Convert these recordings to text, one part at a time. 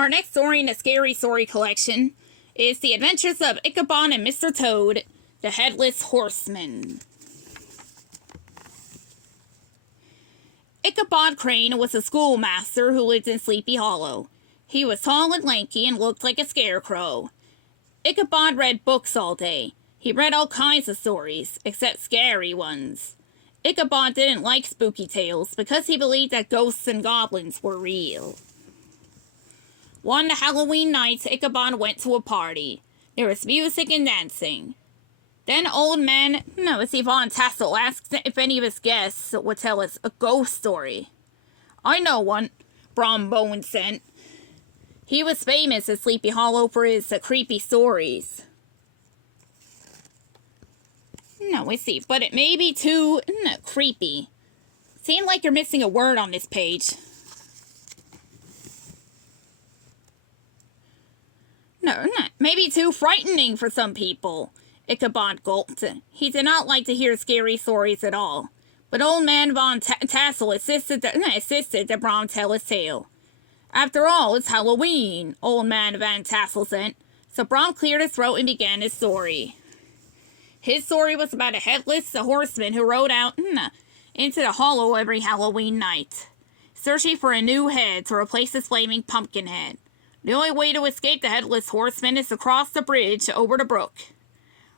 Our next story in the Scary Story collection is The Adventures of Ichabod and Mr. Toad, the Headless Horseman. Ichabod Crane was a schoolmaster who lived in Sleepy Hollow. He was tall and lanky and looked like a scarecrow. Ichabod read books all day. He read all kinds of stories, except scary ones. Ichabod didn't like spooky tales because he believed that ghosts and goblins were real. One Halloween night, Ichabod went to a party. There was music and dancing. Then old man, Von Tassel, asked if any of his guests would tell us a ghost story. "I know one," Brom Bowen said. He was famous at Sleepy Hollow for his creepy stories. But it may be too creepy. Seems like you're missing a word on this page. Maybe too frightening for some people. Ichabod gulped. He did not like to hear scary stories at all. But old man Von Tassel insisted that Brom tell his tale. "After all, it's Halloween," old man Van Tassel said. So Brom cleared his throat and began his story. His story was about a headless horseman who rode out into the hollow every Halloween night, searching for a new head to replace his flaming pumpkin head. The only way to escape the headless horseman is to cross the bridge over the brook,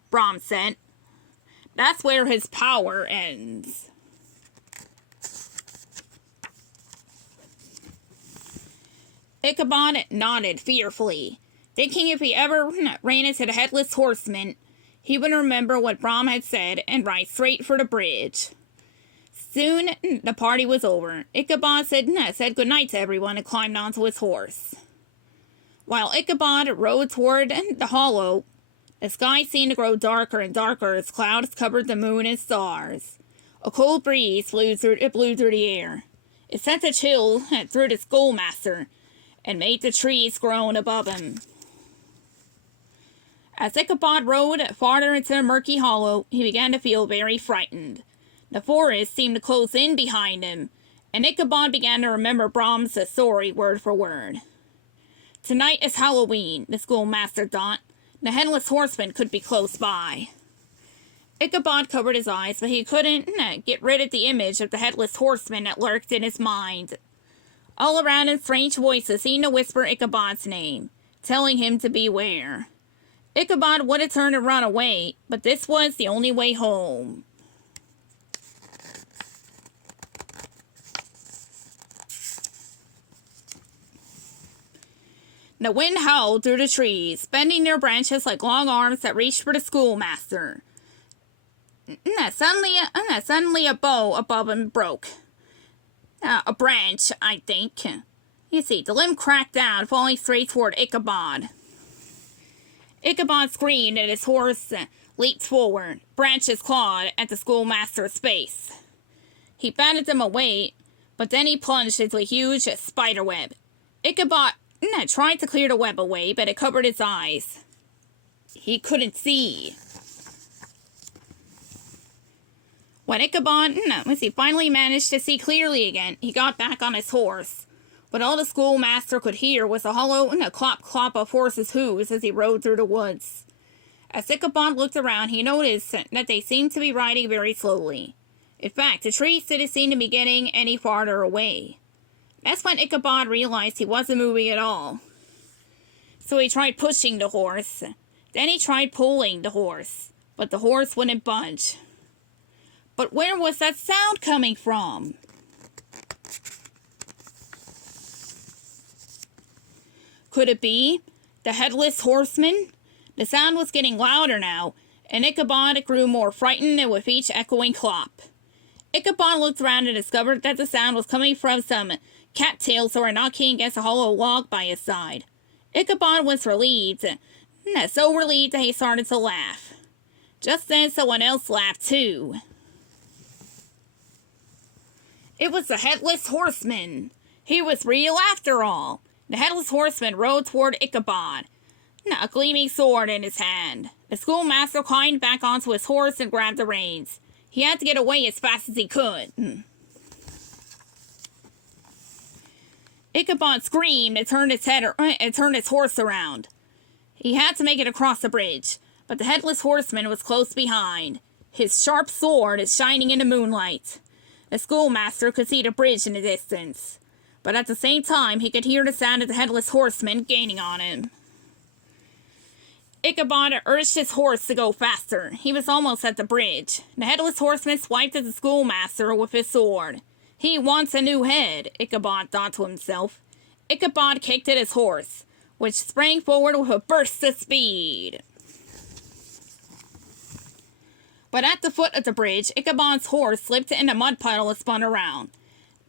Brom said. That's where his power ends. Ichabod nodded fearfully, thinking if he ever ran into the headless horseman, he would remember what Brom had said and ride straight for the bridge. Soon the party was over. Ichabod said goodnight to everyone and climbed onto his horse. While Ichabod rode toward the hollow, the sky seemed to grow darker and darker as clouds covered the moon and stars. A cold breeze blew through the air. It sent a chill through the schoolmaster and made the trees groan above him. As Ichabod rode farther into the murky hollow, he began to feel very frightened. The forest seemed to close in behind him, and Ichabod began to remember Brom's story word for word. Tonight is Halloween, the schoolmaster thought. The headless horseman could be close by. Ichabod covered his eyes, but he couldn't get rid of the image of the headless horseman that lurked in his mind. All around him, strange voices seemed to whisper Ichabod's name, telling him to beware. Ichabod would have turned and run away, but this was the only way home. The wind howled through the trees, bending their branches like long arms that reached for the schoolmaster. Suddenly a bough above him broke. A branch, I think. You see, the limb cracked down, falling straight toward Ichabod. Ichabod screamed and his horse leaped forward. Branches clawed at the schoolmaster's face. He batted them away, but then he plunged into a huge spider web. Ichabod tried to clear the web away, but it covered his eyes. He couldn't see. When Ichabod finally managed to see clearly again, he got back on his horse. But all the schoolmaster could hear was a hollow clop-clop of horses' hooves as he rode through the woods. As Ichabod looked around, he noticed that they seemed to be riding very slowly. In fact, the trees didn't seem to be getting any farther away. That's when Ichabod realized he wasn't moving at all. So he tried pushing the horse. Then he tried pulling the horse, but the horse wouldn't budge. But where was that sound coming from? Could it be the headless horseman? The sound was getting louder now, and Ichabod grew more frightened with each echoing clop. Ichabod looked around and discovered that the sound was coming from some cattails that were knocking against a hollow log by his side. Ichabod was relieved, so relieved that he started to laugh. Just then someone else laughed too. It was the headless horseman. He was real after all. The headless horseman rode toward Ichabod, a gleaming sword in his hand. The schoolmaster climbed back onto his horse and grabbed the reins. He had to get away as fast as he could. Ichabod screamed and turned his horse around. He had to make it across the bridge, but the headless horseman was close behind. His sharp sword is shining in the moonlight. The schoolmaster could see the bridge in the distance, but at the same time he could hear the sound of the headless horseman gaining on him. Ichabod urged his horse to go faster. He was almost at the bridge. The headless horseman swiped at the schoolmaster with his sword. He wants a new head, Ichabod thought to himself. Ichabod kicked at his horse, which sprang forward with a burst of speed. But at the foot of the bridge, Ichabod's horse slipped in a mud puddle and spun around.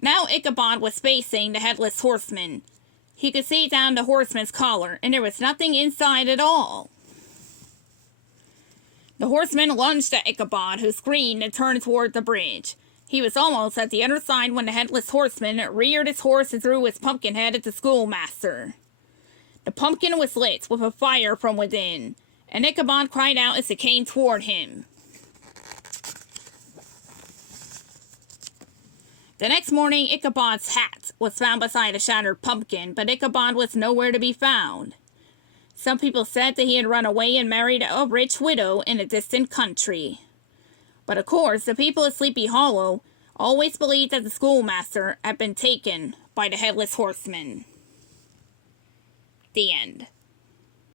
Now Ichabod was facing the headless horseman. He could see down the horseman's collar, and there was nothing inside at all. The horseman lunged at Ichabod, who screamed and turned toward the bridge. He was almost at the other side when the headless horseman reared his horse and threw his pumpkin head at the schoolmaster. The pumpkin was lit with a fire from within, and Ichabod cried out as it came toward him. The next morning, Ichabod's hat was found beside a shattered pumpkin, but Ichabod was nowhere to be found. Some people said that he had run away and married a rich widow in a distant country. But of course, the people of Sleepy Hollow always believed that the schoolmaster had been taken by the headless horseman. The end.